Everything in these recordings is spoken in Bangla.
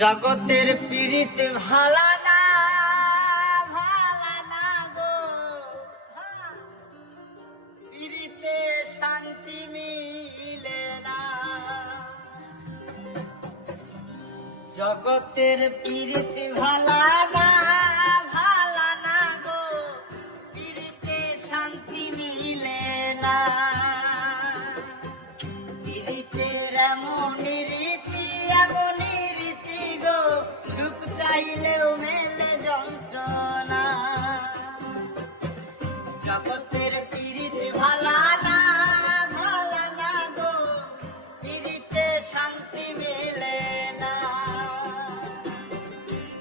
জগতের পীড়িত ভালা না গো, পীড়িতে শান্তি মিলে না। জগতের পীড়িত ভালা না গো, পীড়িতে শান্তি মিলে না। পীড়িতের এমনই রীতি গো, সুখ চাইলেও মেলে যন্ত্রণা। জগতের পীড়িত ভালা না গো, পীড়িতে শান্তি মেলে না।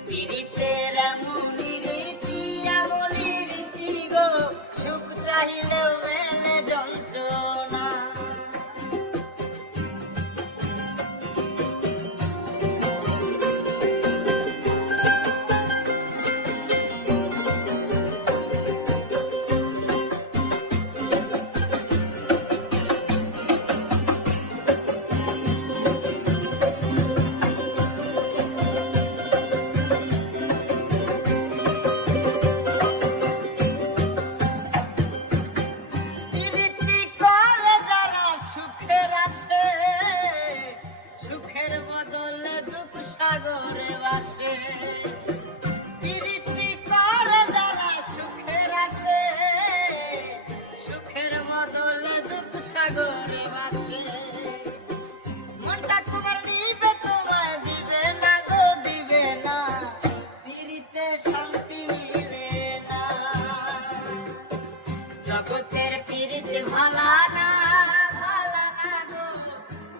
পীড়িতের এমনই রীতি গো, সুখ চাইলেও মেলে যন্ত্রণা। সুখের বদলে দুঃখ সাগরে বাসে। প্রীতি করে যারা সুখের আসে, সুখের বদলে দুঃখ সাগরে বাসে। মনটা তোমার নিবে, তোমার দিবে না গো, দিবে না। পীড়িতে শান্তি মিলে না। জগতের পীড়িত ভালা না গো,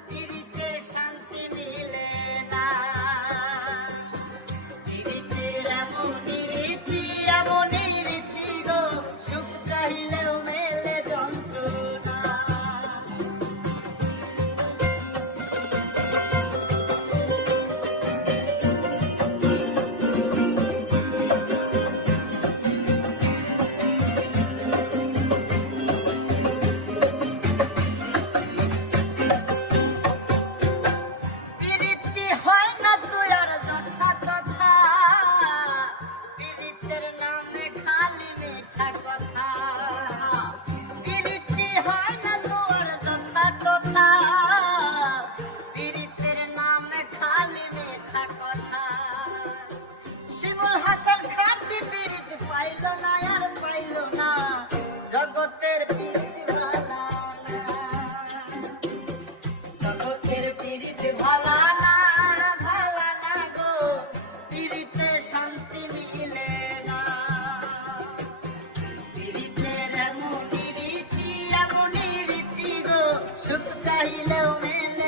পীড়িতে শান্তি মিলে না। পীড়িতের এমনই রীতি গো, সুখ চাইলেও মেলে যন্ত্রণা। পীড়িতি হয় না তুই আর যথা তথা, পীড়িতের নামে খালি মিঠা কথা। পীড়িতি হয় না তোর যথা তথা, পীড়িতের নামে খালি মিঠা কথা। শিমুল হাসান খাঁটি পীড়িত পাইল না আর পাইল না। জগতের পীড়িত ভালা না, জগতের পীড়িত ভালা না গো, পীড়িতে শান্তি মিলে না। পীড়িতের এমনই রীতি গো, সুখ চাইলেও মেলে